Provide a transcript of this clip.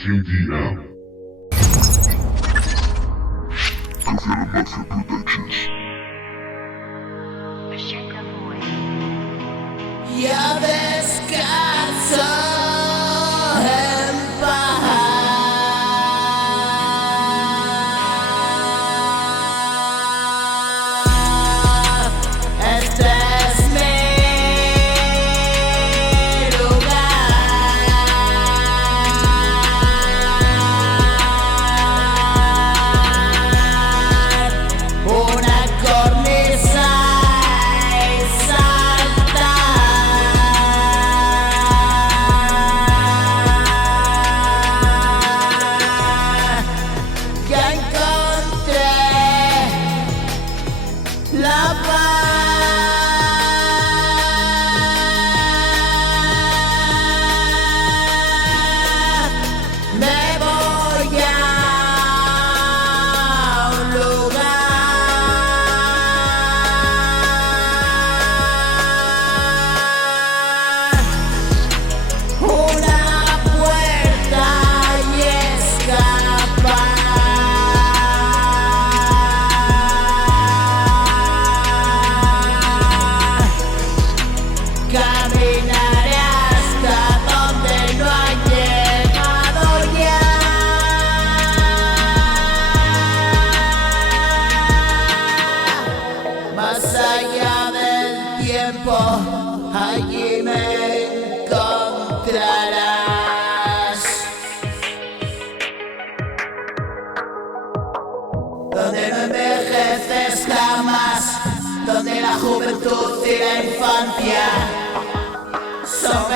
TDM. Coconut Mafia Productions. Ya descanso en paz. Este es mi lugar. Una cornisa y saltar. Ya encontré la paz. Me voy a un lugar, una puerta y escapar. Caminaré hasta donde no ha llegado ya. Más allá del tiempo, allí me encontrarás. Donde no envejeces jamás, donde la juventud y la infancia son